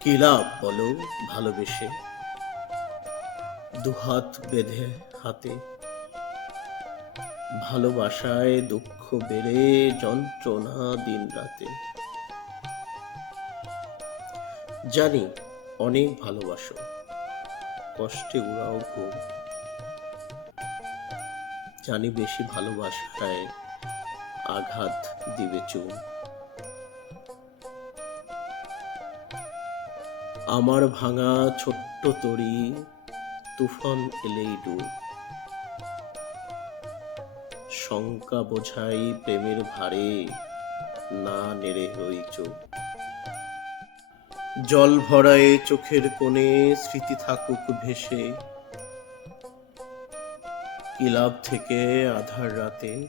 কি লাভ বলো ভালোবেসে, দুহাত বেঁধে হাতে, ভালোবাসায় দুঃখ বেড়ে যন্ত্রণা দিন রাতে। জানি অনেক ভালোবাসো, কষ্টে উড়াও ঘুম। জানি বেশি ভালোবাসায় আঘাত দিবে চুম। আমার ভাঙা ছোট্ট তরী তুফান এলেই ডুব। শঙ্কা বোঝাই প্রেমের ভারে, না নেড়ে রই চোখ। জল ভরায় চোখের কোণে স্মৃতি থাকুক ভেসে। কি লাভ থেকে আধার রাতে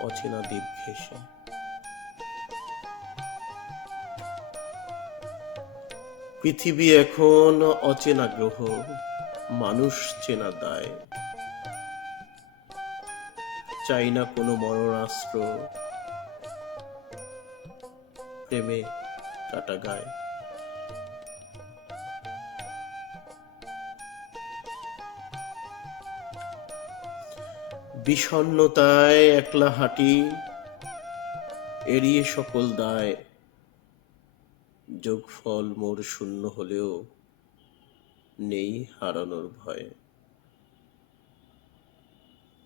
অচেনা দ্বীপ ঘেঁষে। পৃথিবী এখন অচেনা গ্রহ, মানুষ চেনা দায়। চাই না কোনো মরণাস্ত্র, প্রেমে কাটা গায়। বিষণ্ণতায় একলা হাঁটি, এড়িয়ে সকল দায়। যোগফল মোর শূন্য হলেও নেই হারানোর ভয়।